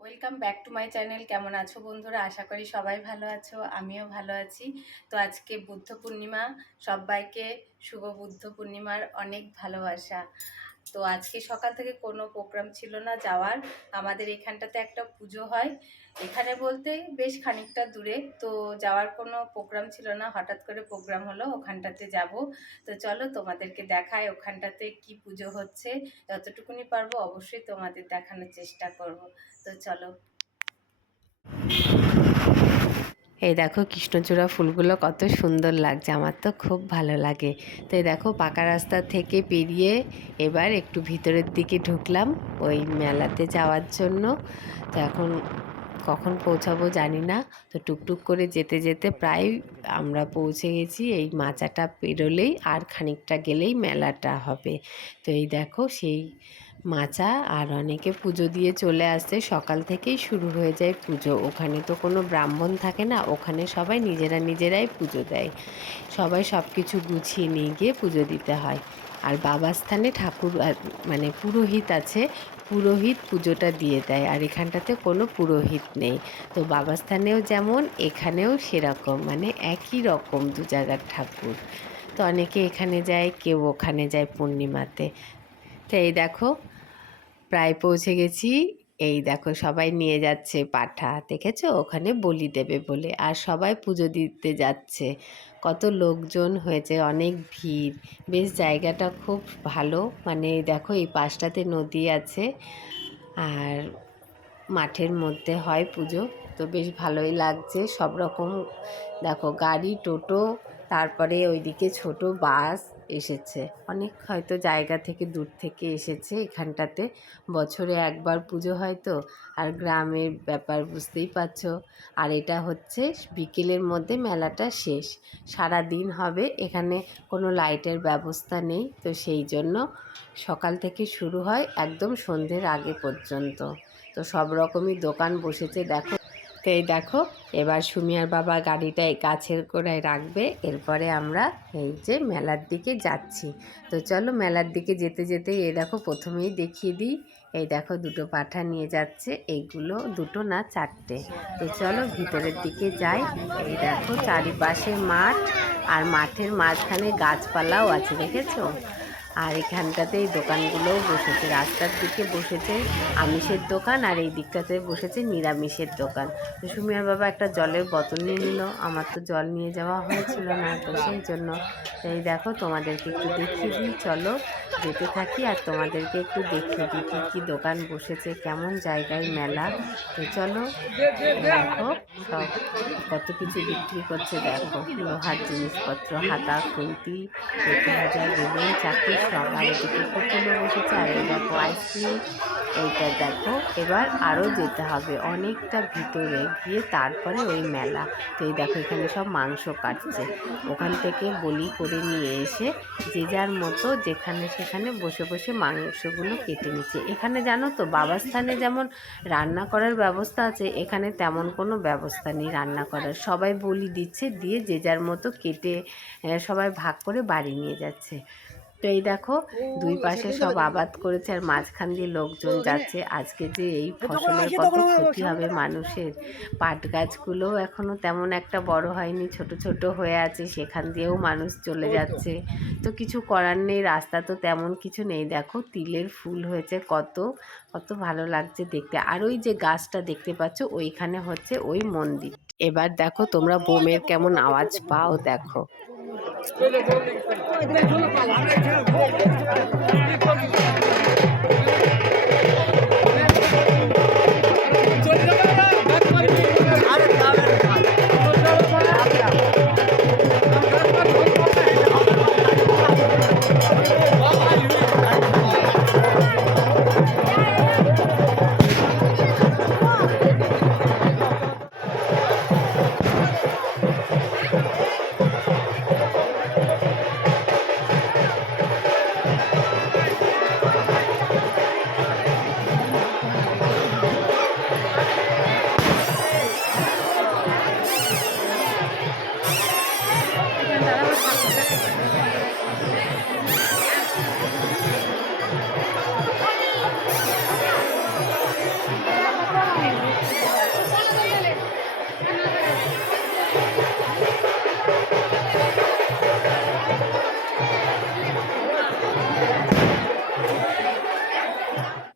Welcome back to my channel কেমন আছো বন্ধুরা? আশা করি সবাই ভালো আছো, আমিও ভালো আছি। তো আজকে বুদ্ধ পূর্ণিমা, সবাইকে শুভ বুদ্ধ পূর্ণিমার অনেক ভালোবাসা। তো আজকে সকাল থেকে কোনো প্রোগ্রাম ছিল না যাওয়ার। আমাদের এখানটাতে একটা পুজো হয়। এখানে বলতে বেশ খানিকটা দূরে। তো যাওয়ার কোনো প্রোগ্রাম ছিল না। হঠাৎ করে প্রোগ্রাম হলো, ওখানটাতে যাব। তো চলো তোমাদেরকে দেখায় ওখানটাতে কি পুজো হচ্ছে। যতটুকুনি পারব অবশ্যই তোমাদের দেখানোর চেষ্টা করব। তো চলো। এই দেখো কৃষ্ণচূড়া ফুলগুলো কত সুন্দর লাগছে, আমার তো খুব ভালো লাগে। তো এই দেখো পাকা রাস্তা থেকে পেরিয়ে এবার একটু ভিতরের দিকে ঢুকলাম ওই মেলাতে যাওয়ার জন্য। তো এখন কখন পৌঁছাবো জানি না, তো টুকটুক করে যেতে যেতে প্রায় আমরা পৌঁছে গেছি এই মাচাটা পেরোলেই আর খানিকটা গেলেই মেলাটা হবে। তো এই দেখো সেই মাচা আর অনেকে পুজো দিয়ে চলে আসছে সকাল থেকেই শুরু হয়ে যায় পুজো। ওখানে তো কোনো ব্রাহ্মণ থাকে না, ওখানে সবাই নিজেরা নিজেরাই পুজো দেয়। সবাই সব কিছু গুছিয়ে নিয়ে গিয়ে পুজো দিতে হয়। আর বাবার স্থানে ঠাকুর মানে পুরোহিত আছে, পুরোহিত পুজোটা দিয়ে দেয়। আর এখানটাতে কোনো পুরোহিত নেই। তো বাবার স্থানেও যেমন, এখানেও সেরকম। মানে একই রকম দু জায়গার ঠাকুর। তো অনেকে এখানে যায়, কেউ ওখানে যায় পূর্ণিমাতে। তো এই দেখো প্রায় পৌঁছে গেছি। এই দেখো সবাই নিয়ে যাচ্ছে পাঠা, দেখেছ? ওখানে বলি দেবে বলে। আর সবাই পুজো দিতে যাচ্ছে। কত লোকজন হয়েছে, অনেক ভিড়। বেশ জায়গাটা খুব ভালো। মানে দেখো এই পাশটাতে নদী আছে। আর মাঠের মধ্যে হয় পুজো। তো বেশ ভালোই লাগছে। সব রকম দেখো গাড়ি, টোটো, তারপরে ওইদিকে ছোট বাস। এসেছে। অনেক হয়তো জায়গা থেকে দূর থেকে এসেছে এখানটাতে। বছরে একবার পুজো হয় তো, আর গ্রামের ব্যাপার বুঝতেই পারছ। আর এটা হচ্ছে বিকেলের মধ্যে মেলাটা শেষ। সারা দিন হবে, এখানে কোনো লাইটের ব্যবস্থা নেই, তো সেই জন্য সকাল থেকে শুরু হয় একদম সন্ধ্যের আগে পর্যন্ত। তো সব রকমই দোকান বসেছে, দেখো। তো এই দেখো, এবার সুমিয়ার বাবা গাড়িটা এই গাছের গোড়ায় রাখবে, এরপরে আমরা এই যে মেলার দিকে যাচ্ছি। তো চলো মেলার দিকে যেতে যেতে এই দেখো প্রথমেই দেখিয়ে দিই, এই দেখো দুটো পাঠা নিয়ে যাচ্ছে, এইগুলো দুটো না চারটে। তো চলো ভিতরের দিকে যাই, এই দেখো চারিপাশে মাঠ, আর মাঠের মাঝখানে গাছপালাও আছে, দেখেছ? আর এখানটাতে এই দোকানগুলোও বসেছে। রাস্তার দিকে বসেছে আমিষের দোকান আর এই দিকটাতে বসেছে নিরামিষের দোকান। তো সুমিয়ার বাবা একটা জলের বোতল নিয়ে নিল। আমার তো জল নিয়ে যাওয়া হয়েছিল না তো সেই জন্য এই দেখো তোমাদেরকে একটু দেখিয়ে দিই। চলো যেতে থাকি আর তোমাদেরকে একটু দেখিয়ে দিই কী কী দোকান বসেছে, কেমন জায়গায় মেলা। তো চলো দেখো সব কত কিছু বিক্রি করছে। দেখো লোহার জিনিসপত্র, হাতা, খুন্তি, পেটি ভাজা বেলুন, চাকরি। আর এদিকে পুতুলও বসেছে আর দেখো আইসক্রিম এইটা দেখো এবার আরও যেতে হবে অনেকটা ভিতরে গিয়ে তারপরে ওই মেলা। তো এই দেখো এখানে সব মাংস কাটছে। ওখান থেকে বলি, করে নিয়ে এসে যে যার মতো যেখানে সেখানে বসে বসে মাংসগুলো কেটে নিচ্ছে এখানে জানো তো বাবার স্থানে যেমন রান্না করার ব্যবস্থা আছে, এখানে তেমন কোনো ব্যবস্থা নেই রান্না করার। সবাই বলি দিচ্ছে দিয়ে যে যার মতো কেটে সবাই ভাগ করে বাড়ি নিয়ে যাচ্ছে। তো এই দেখো দুই পাশে সব আবাদ করেছে আর মাঝখান দিয়ে লোকজন যাচ্ছে। আজকে যে এই ফসলের কত ক্ষতি হবে মানুষের। পাট গাছগুলোও এখনও তেমন একটা বড় হয়নি ছোট ছোট হয়ে আছে সেখান দিয়েও মানুষ চলে যাচ্ছে। তো কিছু করার নেই রাস্তা তো তেমন কিছু নেই। দেখো তিলের ফুল হয়েছে কত কত ভালো লাগছে দেখতে। আর ওই যে গাছটা দেখতে পাচ্ছ ওইখানে হচ্ছে ওই মন্দির। এবার দেখো তোমরা বোমের কেমন আওয়াজ পাও দেখো। Thank you.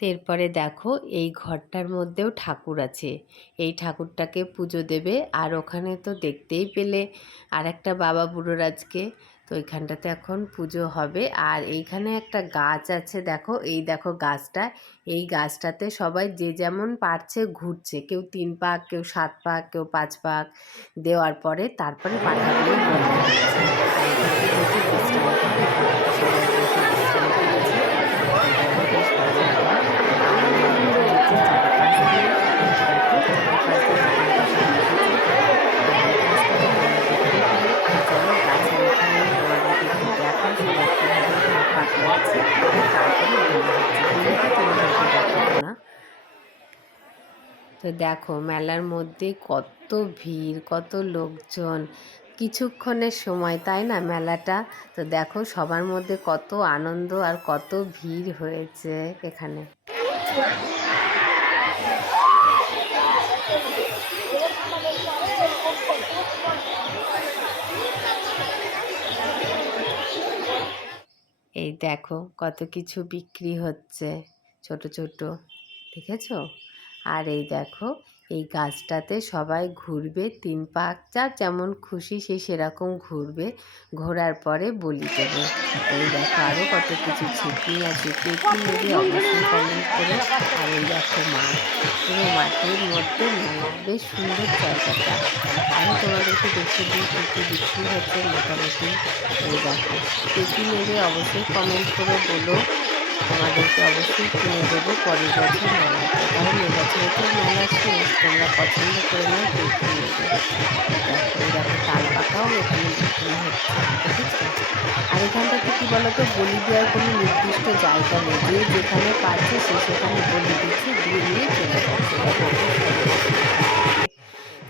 তো এরপরে দেখো, এই ঘরটার মধ্যেও ঠাকুর আছে। এই ঠাকুরটাকে পুজো দেবে, আর ওখানে তো দেখতেই পেলে আর একটা বাবা বুড়োর আজকে। তো ওইখানটাতে এখন পুজো হবে। আর এইখানে একটা গাছ আছে, দেখো, এই দেখো গাছটা। এই গাছটাতে সবাই যে যেমন পারছে ঘুরছে, কেউ তিন পাক, কেউ সাত পাক, কেউ পাঁচ পাক দেওয়ার পরে তারপরে পাখাগুলো তো দেখো মেলার মধ্যে কত ভিড়, কত লোকজন, কিছুক্ষণের সময়, তাই না মেলাটা? তো দেখো সবার মধ্যে কত আনন্দ আর কত ভিড় হয়েছে এখানে। এই দেখো কত কিছু বিক্রি হচ্ছে, ছোট ছোট, দেখেছ? আর এই দেখো, এই গাছটাতে সবাই ঘুরবে, তিন পাক যার যেমন খুশি সে সেরকম ঘুরবে। ঘোরার পরে বলি দেবে। এই দেখো আরও কত কিছু ছিপি আছে অবশ্যই করে। আর এই দেখো মাঠ পুরো মাঠের মধ্যে বেশ সুন্দর জায়গাটা। আমি তোমাদেরকে দেখে দিই কী বিক্রি হচ্ছে মোটামুটি। এই দেখো, কে কী নেবে অবশ্যই কমেন্ট করে বলো। তোমাদেরকে অবশ্যই কিনে দেবো পরের বছর মেলাতে কারণ এবছরে তো মেলা শেষ, তোমরা পছন্দ করে নাও কে কী নেবে দেখো, তাল পাকাও এখানে বিক্রি হচ্ছে। দেখেছ আর এখানটাতে কী বলতো, বলি দেওয়ার কোনো নির্দিষ্ট জায়গা নেই। যে যেখানে পাচ্ছে সে সেখানে বলি দিচ্ছে, দিয়ে নিয়ে চলে যাচ্ছে।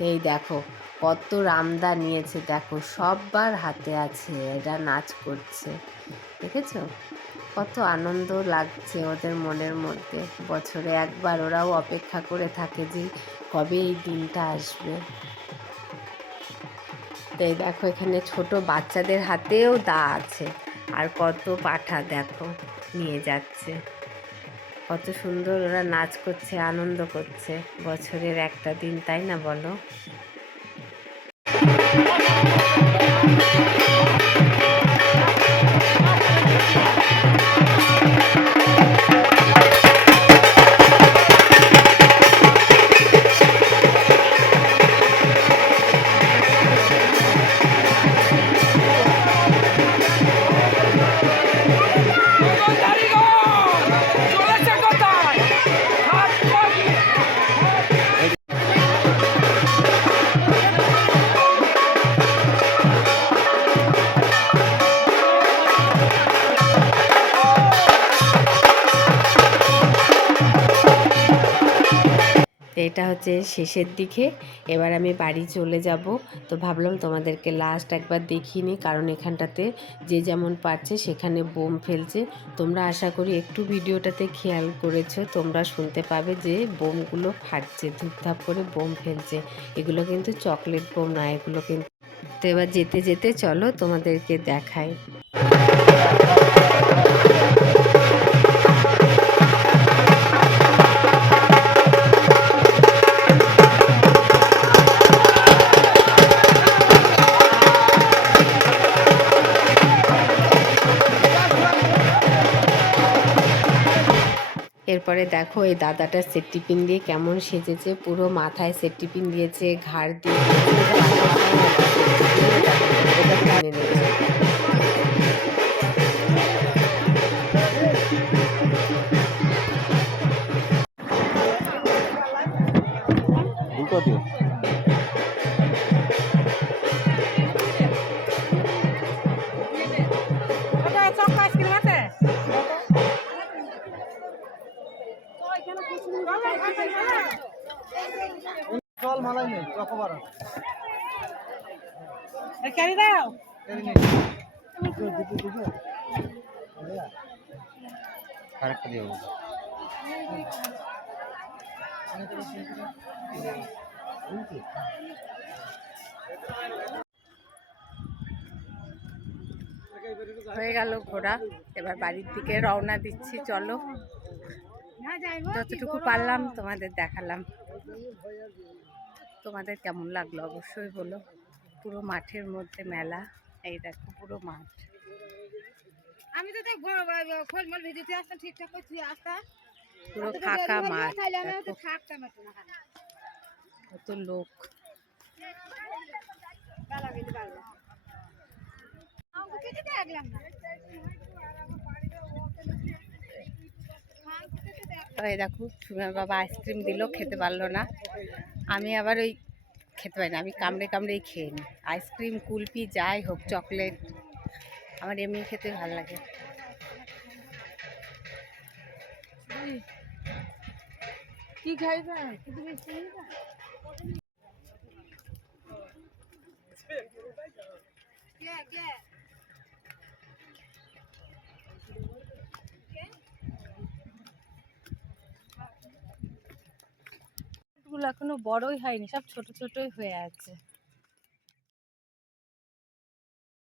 এই দেখো, কত রামদা নিয়েছে। দেখো, সববার হাতে আছে, এরা নাচ করছে। দেখেছ? কত আনন্দ লাগছে ওদের মনের মধ্যে। বছরে একবার ওরাও অপেক্ষা করে থাকে যে কবে এই দিনটা আসবে। তো এই দেখো এখানে ছোট বাচ্চাদের হাতেও দা আছে। আর কত পাঠা দেখো, নিয়ে যাচ্ছে। কত সুন্দর ওরা নাচ করছে, আনন্দ করছে। বছরের একটা দিন, তাই না বলো? এটা হচ্ছে শেষের দিকে। এবার আমি বাড়ি চলে যাব। তো ভাবলাম তোমাদেরকে লাস্ট একবার দেখিয়ে নিই, কারণ এখানটাতে যে যেমন পারছে সেখানে বোম ফেলছে। তোমরা আশা করি একটু ভিডিওটাতে খেয়াল করেছ, তোমরা শুনতে পাবে যে বোমগুলো ফাটছে, ধূপধাপ করে বোম ফেলছে। এগুলো কিন্তু চকলেট বোম না, এগুলো কিন্তু তো এবার যেতে যেতে চলো তোমাদেরকে দেখাই। এরপরে দেখো, এই দাদাটা সেফটি পিন দিয়ে কেমন সেজেছে, পুরো মাথায় সেফটি পিন দিয়েছে, ঘাড় দিয়ে ক্যারি দাও। আরেকটা হয়ে গেল ঘোরা। এবার বাড়ির দিকে রওনা দিচ্ছি চলো। যতটুকু পারলাম তোমাদের দেখালাম। তোমাদের কেমন লাগল অবশ্যই বলো। পুরো মাঠের মধ্যে মেলা এই দেখো পুরো মাঠ। আমি তো দেখ খোল মাল ভেজেতে আসতাম ঠিকঠাক করে তুই আসতাম। পুরো ফাঁকা মাঠ কত লোক। দেখো সুমের বাবা আইসক্রিম দিল খেতে পারল না। আমি আবার ওই খেতে পারি না আমি কামড়ে কামড়েই খেয়ে নিই। আইসক্রিম কুলপি যাই হোক চকলেট আমার এমনি খেতে ভালো লাগে। কি খাইবা? কিন্তু বেশি কে কে গুলো এখনও বড়ই হয়নি সব ছোট ছোটই হয়ে আছে।